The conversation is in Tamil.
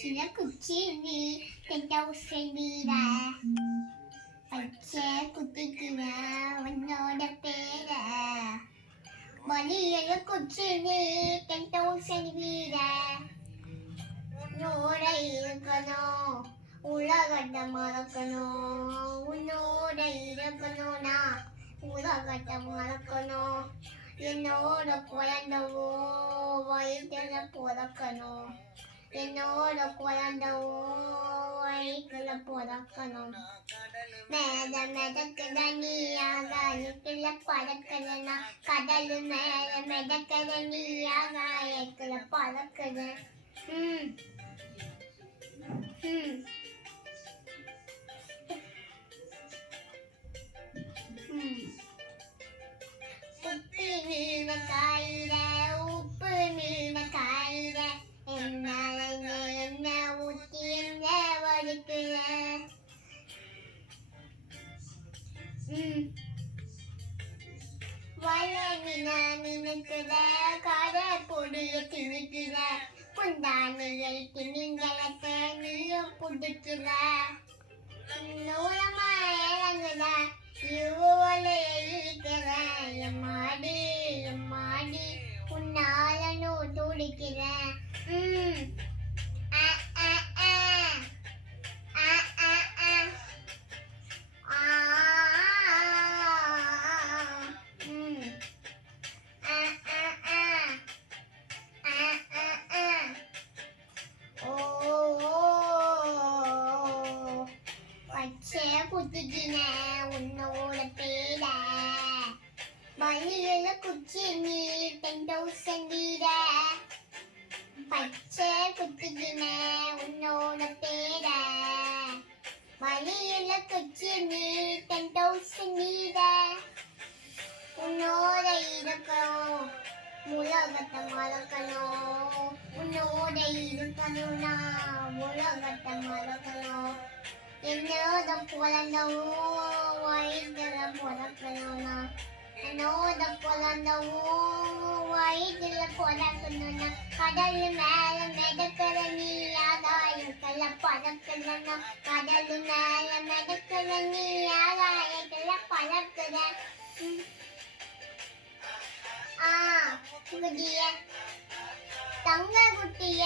சின்ன குச்சி நீ தென்ன உசைவீர பச்சை குத்திக்கிற உன்னோட பேர வலியில குச்சி நீ தென்ன உசைவீர உன்னோட இருக்கணும் உலகத்தை மறக்கணும் உன்னோட இருக்கணும்னா உலகத்தை மறக்கணும் என்னோட குழந்தவோ வயிற்றுல பிறக்கணும் என்னோட குழந்தவோ வயிற்றுல பிறக்கணும் மேல மிதக்குத நீயாக எக்குல பறக்குதுன்னா கடல் மேல மிதக்குத நீயாக எக்குல பறக்குது உப்பு மீன காயில உப்பு மீன காயில என்னால என்ன ஊத்தி என்ன வலிக்குல வல மீனா நினைக்கிற கடை பொடிய திணிக்கிற புந்தானியை திணிங்களத்தை நீயும் புடிக்கிற நூலமா இறங்குத இவ்வளோ இருக்கிற எம்மாடி எம்மாடி உன்னால நூ துடிக்கிறேன் பச்சை குத்திக்கின உன்னோட பேர வலியில குச்சி நீ 10,000 வீர பச்சை குத்திக்கின உன்னோட பேர வலியில குச்சி நீ 10,000 வீர உன்னோட இருக்கணும் உலகத்தை மறக்கணும் உன்னோட இருக்கணும்னா உலகத்தை மறக்கணும் என்னோட குழந்தவோ வயிற்றுல பிறக்கணும்னா என்னோட குழந்தவோ வயிற்றுல பிறக்கணும்னா கடல் மேல மிதக்கிற நீயாக எக்கல பறக்கணும்னா கடல் மேல மிதக்கிற நீயாக எக்கல பறக்குற குட்டிய தங்க குட்டிய